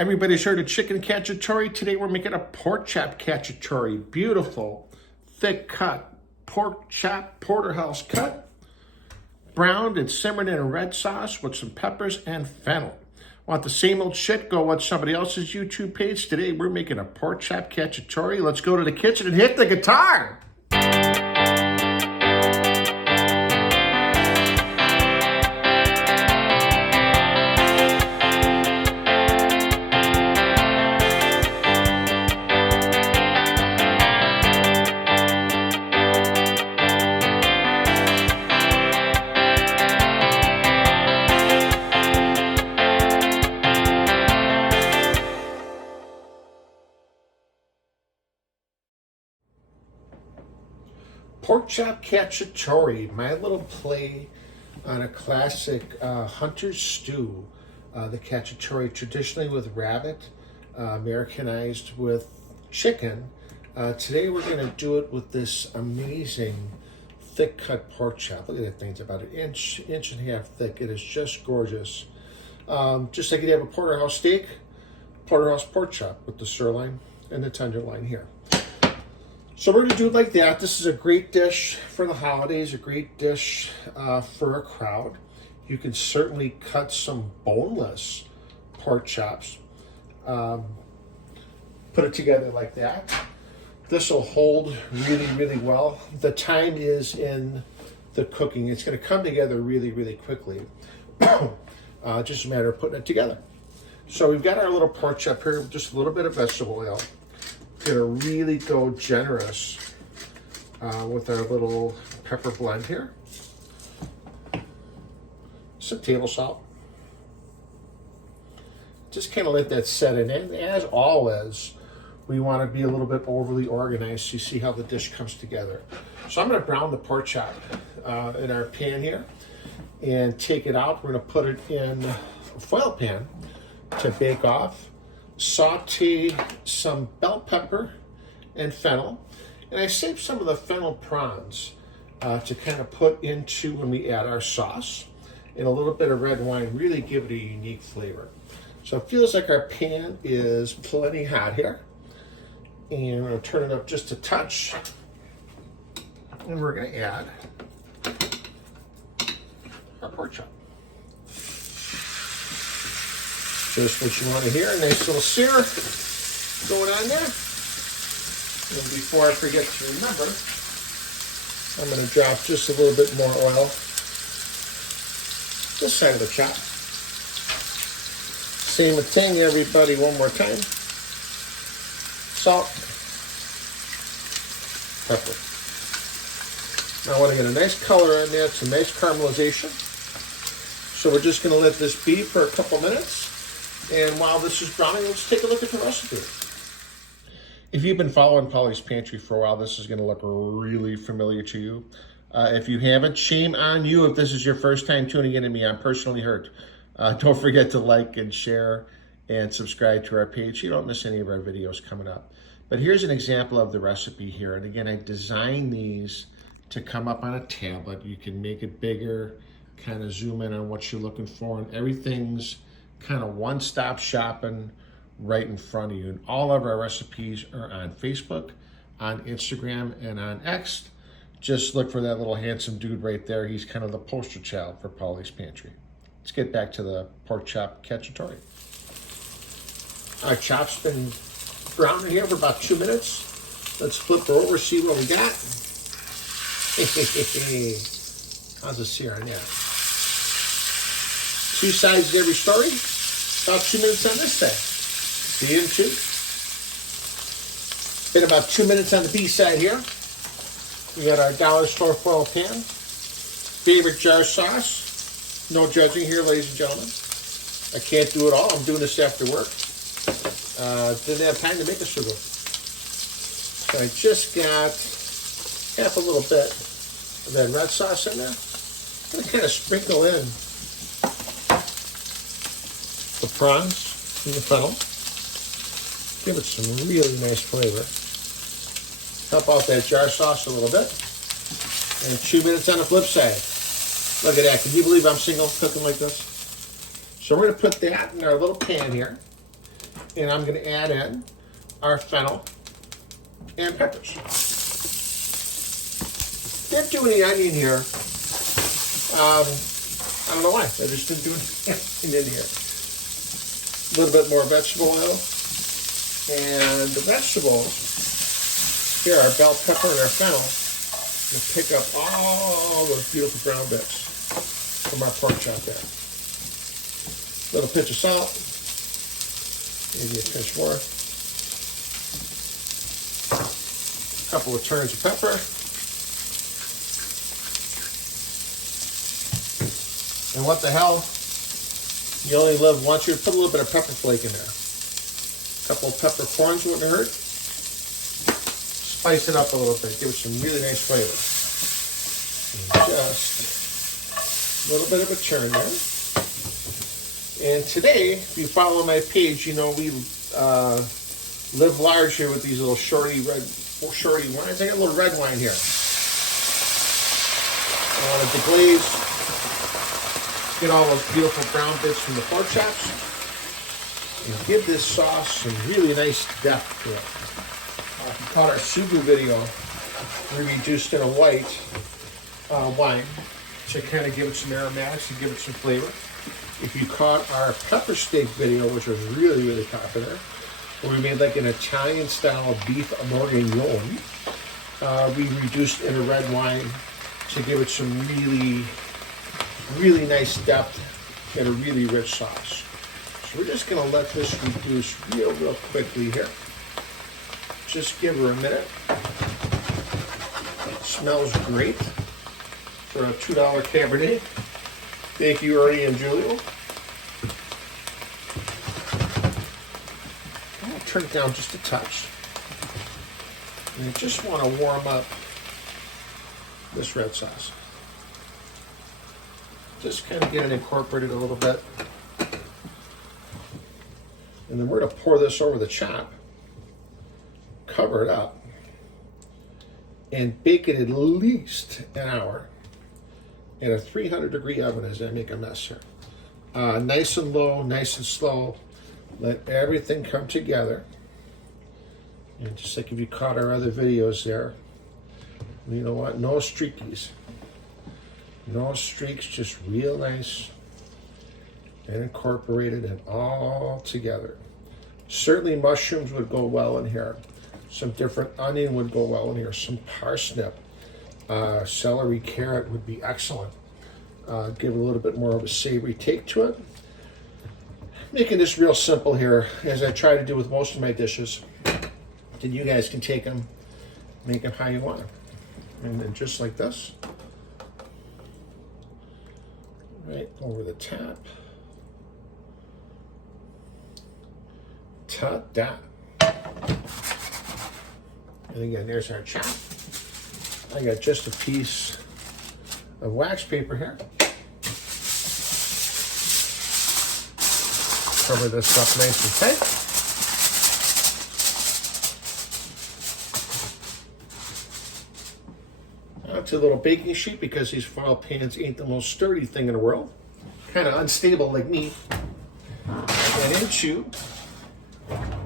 Everybody's heard of chicken cacciatore. Today we're making a pork chop cacciatore. Beautiful, thick cut pork chop, porterhouse cut, browned and simmered in a red sauce with some peppers and fennel. Want the same old shit? Go watch somebody else's YouTube page. Today we're making a pork chop cacciatore. Let's go to the kitchen and hit the guitar. Pork chop cacciatore, my little play on a classic hunter's stew. The cacciatore traditionally with rabbit, Americanized with chicken. Today we're going to do it with this amazing thick cut pork chop. Look at that thing, it's about an inch and a half thick. It is just gorgeous. Just like you'd have a porterhouse steak, porterhouse pork chop with the sirloin and the tenderloin here. So we're going to do it like that. This is a great dish for the holidays, a great dish for a crowd. You can certainly cut some boneless pork chops. Put it together like that. This will hold really, really well. The time is in the cooking. It's going to come together really, really quickly. Just a matter of putting it together. So we've got our little pork chop here, just a little bit of vegetable oil. Gonna really go generous with our little pepper blend here. Some table salt. Just kind of let that set in. And as always, we want to be a little bit overly organized so you see how the dish comes together. So I'm going to brown the pork chop in our pan here and take it out. We're going to put it in a foil pan to bake off. Saute some bell pepper and fennel, and I saved some of the fennel prawns to kind of put into when we add our sauce, and a little bit of red wine really give it a unique flavor. So it feels like our pan is plenty hot here, and we're going to turn it up just a touch, and we're going to add our pork chop. Just what you want to hear, a nice little sear going on there. And before I forget to remember, I'm going to drop just a little bit more oil this side of the chop. Same thing, everybody, one more time. Salt, pepper. Now I want to get a nice color on there, some nice caramelization. So we're just going to let this be for a couple minutes. And while this is browning, let's take a look at the recipe. If you've been following Polly's Pantry for a while, this is going to look really familiar to you. If you haven't, shame on you if this is your first time tuning in to me. I'm personally hurt. Don't forget to like and share and subscribe to our page. You don't miss any of our videos coming up. But here's an example of the recipe here. And again, I designed these to come up on a tablet. You can make it bigger, kind of zoom in on what you're looking for, and everything's kind of one-stop shopping right in front of you. And all of our recipes are on Facebook, on Instagram, and on X. Just look for that little handsome dude right there. He's kind of the poster child for Polly's Pantry. Let's get back to the pork chop cacciatore. Our chop's been browning here for about 2 minutes. Let's flip her over, see what we got. How's the searing? Yeah. 2 sides to every story. About 2 minutes on this side. B and 2. Been about 2 minutes on the B side here. We got our dollar store foil pan. Favorite jar sauce. No judging here, ladies and gentlemen. I can't do it all. I'm doing this after work. Didn't have time to make a sugar. So I just got half a little bit of that red sauce in there. I'm going to kind of sprinkle in the prawns and the fennel. Give it some really nice flavor. Help out that jar sauce a little bit. And 2 minutes on the flip side. Look at that. Can you believe I'm single cooking like this? So we're going to put that in our little pan here. And I'm gonna add in our fennel and peppers. Didn't do any onion here. I don't know why. I just didn't do anything in here. A little bit more vegetable oil. And the vegetables, here, our bell pepper and our fennel, will pick up all those beautiful brown bits from our pork chop there. Little pinch of salt. Maybe a pinch more. A couple of turns of pepper. And what the hell? You only live once. You put a little bit of pepper flake in there. A couple of peppercorns wouldn't hurt. Spice it up a little bit. Give it some really nice flavor. And just a little bit of a turn there. And today, if you follow my page, you know we live large here with these little shorty wines. I got a little red wine here. I wanted to deglaze, get all those beautiful brown bits from the pork chops, and give this sauce some really nice depth to it. If you caught our Sugu video, we reduced in a white wine to kind of give it some aromatics and give it some flavor. If you caught our pepper steak video, which was really, really popular, where we made like an Italian style beef bourguignon, we reduced in a red wine to give it some really, really nice depth and a really rich sauce. So we're just gonna let this reduce real quickly here. Just give her a minute. It smells great for a $2 Cabernet. Thank you, Ernie and Julio. I'm gonna turn it down just a touch. And I just want to warm up this red sauce. Just kind of get it incorporated a little bit. And then we're going to pour this over the chop, cover it up, and bake it at least an hour in a 300-degree oven as I make a mess here. Nice and low, nice and slow. Let everything come together. And just like if you caught our other videos there, you know what? No streakies. No streaks, just real nice and incorporated and all together. Certainly mushrooms would go well in here. Some different onion would go well in here. Some parsnip, celery, carrot would be excellent. Give a little bit more of a savory take to it. Making this real simple here, as I try to do with most of my dishes. Then you guys can take them, make them how you want them. And then just like this. Right over the top. Ta-da. And again, there's our chop. I got just a piece of wax paper here. Cover this up nice and tight. Onto a little baking sheet because these foil pans ain't the most sturdy thing in the world. Kind of unstable like me. And into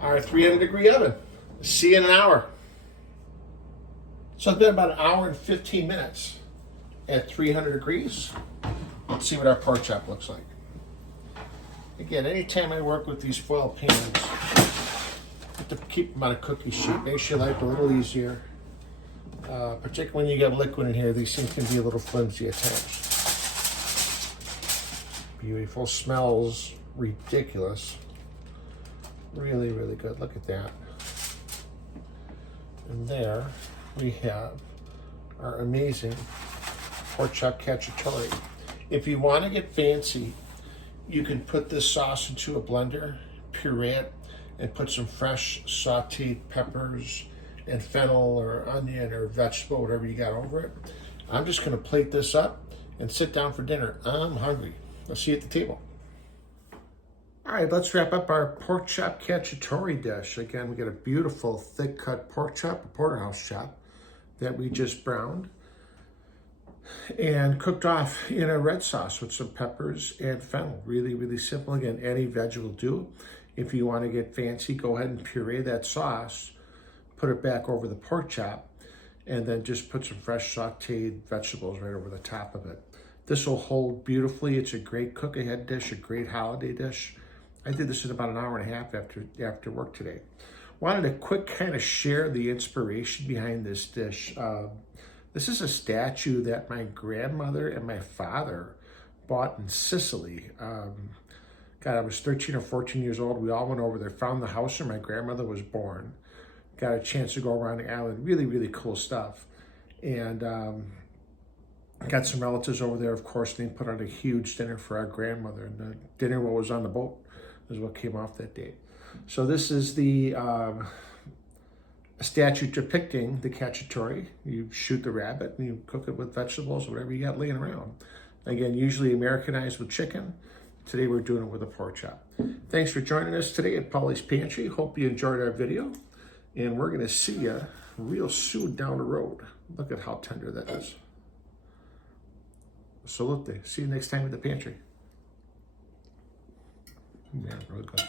our 300-degree oven. See you in an hour. So it's been about an hour and 15 minutes at 300 degrees. Let's see what our pork chop looks like. Again, anytime I work with these foil pans, I have to keep them on a cookie sheet. Makes your life a little easier. Particularly when you get liquid in here, these things can be a little flimsy at times. Beautiful, smells ridiculous. Really, really good. Look at that. And there we have our amazing pork chop cacciatore. If you want to get fancy, you can put this sauce into a blender, puree it, and put some fresh sauteed peppers and fennel or onion or vegetable, whatever you got over it. I'm just going to plate this up and sit down for dinner. I'm hungry. I'll see you at the table. All right, let's wrap up our pork chop cacciatore dish. Again, we got a beautiful thick cut pork chop, a porterhouse chop that we just browned and cooked off in a red sauce with some peppers and fennel. Really, really simple. Again, any veg will do. If you want to get fancy, go ahead and puree that sauce, put it back over the pork chop, and then just put some fresh sauteed vegetables right over the top of it. This will hold beautifully. It's a great cook-ahead dish, a great holiday dish. I did this in about an hour and a half after work today. Wanted to quick kind of share the inspiration behind this dish. This is a statue that my grandmother and my father bought in Sicily. God, I was 13 or 14 years old. We all went over there, found the house where my grandmother was born, got a chance to go around the island. Really, really cool stuff. And got some relatives over there, of course, and they put on a huge dinner for our grandmother. And the dinner, what was on the boat, is what came off that day. So this is the statue depicting the cacciatore. You shoot the rabbit and you cook it with vegetables, whatever you got laying around. Again, usually Americanized with chicken. Today we're doing it with a pork chop. Thanks for joining us today at Polly's Pantry. Hope you enjoyed our video. And we're going to see you real soon down the road. Look at how tender that is. Salute. See you next time at the pantry. Yeah, really good.